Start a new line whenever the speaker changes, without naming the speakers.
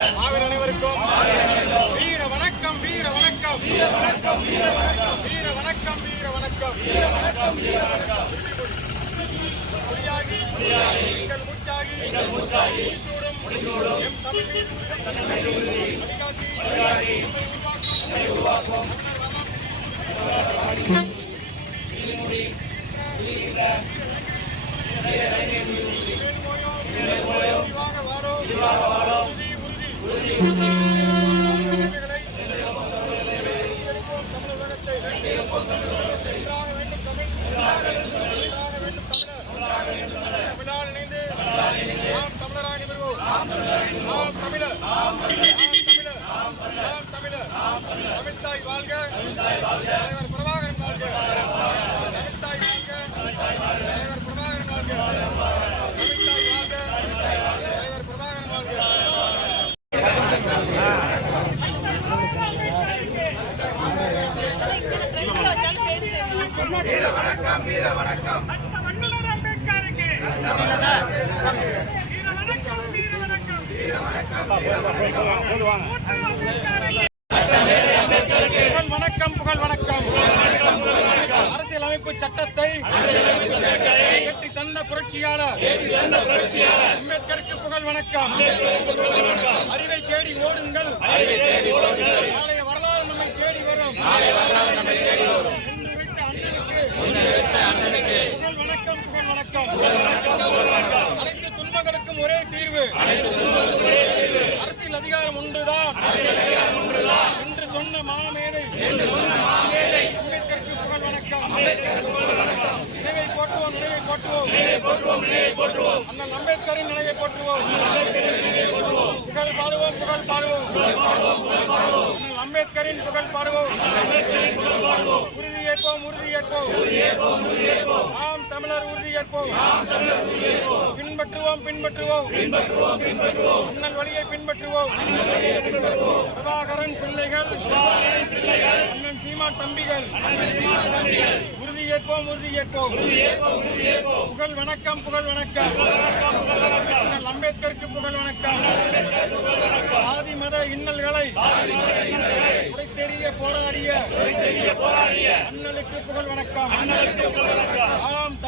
மாவீரர் அனைவருக்கும் வீர வணக்கம் வீர வணக்கம். வீர வணக்கம் வீர வணக்கம். வீர வணக்கம் வீர வணக்கம். வீர வணக்கம் வீர வணக்கம். குறியாகி எங்கள் மூச்சாகி எங்கள் மூச்சாகி முடிசூடும் எம் தமிழ் அதிகாசி நம்மை உருவாக்கும் விரிவாக வாரோ வாரோ உறுதி உறுதி உறுதிகளை வென்றெடுப்போம் தமிழ் உலகத்தை
தமிழகத்தை வீர வணக்கம் வீர வணக்கம்
புகழ் வணக்கம் புகழ் வணக்கம். அரசியல் அமைப்பு சட்டத்தை ஏற்றி தந்த புரட்சியாளர் அம்பேத்கருக்கு புகழ் வணக்கம். அறிவை தேடி ஓடுங்கள். ஒரே தீர்வு. அரசியல் அதிகாரம் ஒன்றுதான். என்று சொன்ன மாமேதை. அம்பேத்கருக்கு புகழ் வணக்கம். நினைவை போற்றுவோம் நினைவை போற்றுவோம். அண்ணன் அம்பேத்கரின் நினைவை போற்றுவோம். புகழ் பாடுவோம் புகழ் பாடுவோம். அண்ணன் அம்பேத்கரின் புகழ் பாடுவோம். உறுதியேற்போம் உறுதியேற்போம் நாம் தமிழர் உறுதியேற்போம் பின்பற்றுவோம் பின்பற்றுவோம். அண்ணன் வழியை பின்பற்றுவோம். பிரபாகரன் பிள்ளைகள் அண்ணன் சீமான் தம்பிகள் உறுதியேற்போம் உறுதியேற்போம் புகழ் வணக்கம் புகழ் வணக்கம். அண்ணல் அம்பேத்கருக்கு புகழ் வணக்கம். ஆதி மத இன்னல்களை உடைத்தெறிய போராடிய அண்ணலுக்கு புகழ் வணக்கம்.